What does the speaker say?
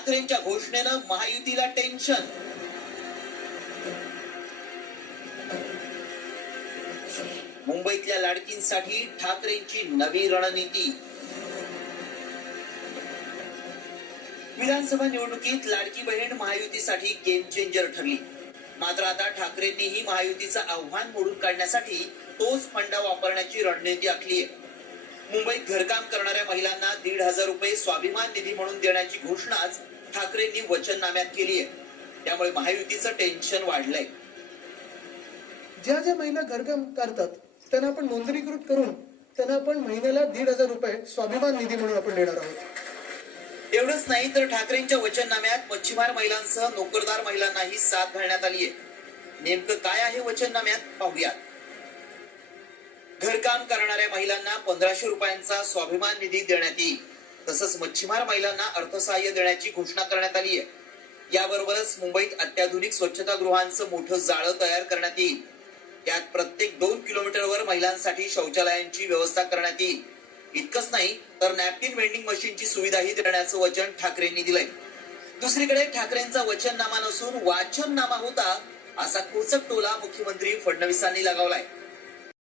ठाकरेंच्या घोषणेनं महायुतीला टेन्शन. मुंबईतल्या लाडकींसाठी ठाकरेंची नवी रणनीती. विधानसभा निवडणुकीत लाडकी बहीण महायुतीसाठी गेम चेंजर ठरली. मात्र आता ठाकरेंनीही महायुतीचं आव्हान मोडून काढण्यासाठी तोच फंडा वापरण्याची रणनीती आखली आहे. मुंबईत घरकाम करणाऱ्या महिलांना 1,500 रुपये स्वाभिमान निधी म्हणून देण्याची घोषणाच ठाकरेंनी वचननाम्यात केली आहे. त्यामुळे महायुतीचं टेन्शन वाढलंय. ज्या महिला घरकाम करतात त्यांना आपण नोंदणीकृत करून त्यांना आपण महिन्याला 1,500 रुपये स्वाभिमान निधी म्हणून आपण देणार आहोत. एवढंच नाही तर ठाकरेंच्या वचननाम्यात मच्छीमार महिलांसह नोकरदार महिलांनाही साथ घालण्यात आली आहे. नेमकं काय आहे वचननाम्यात पाहूयात. घरकाम करणाऱ्या महिलांना 1,500 रुपयांचा स्वाभिमान निधी देण्यात येईल. तसंच मच्छीमार महिलांना अर्थसहाय्य देण्याची घोषणा करण्यात आली आहे. याबरोबरच मुंबईत अत्याधुनिक स्वच्छतागृहांचं मोठं जाळं तयार करण्यात येईल. त्यात प्रत्येक 2 किलोमीटरवर महिलांसाठी शौचालयांची व्यवस्था करण्यात येईल. इतकंच नाही तर नॅपकिन वेंडिंग मशीनची सुविधाही देण्याचं वचन ठाकरेंनी दिलंय. दुसरीकडे ठाकरेंचा वचननामा नसून वाचननामा होता असा खोचक टोला मुख्यमंत्री फडणवीसांनी लगावलाय.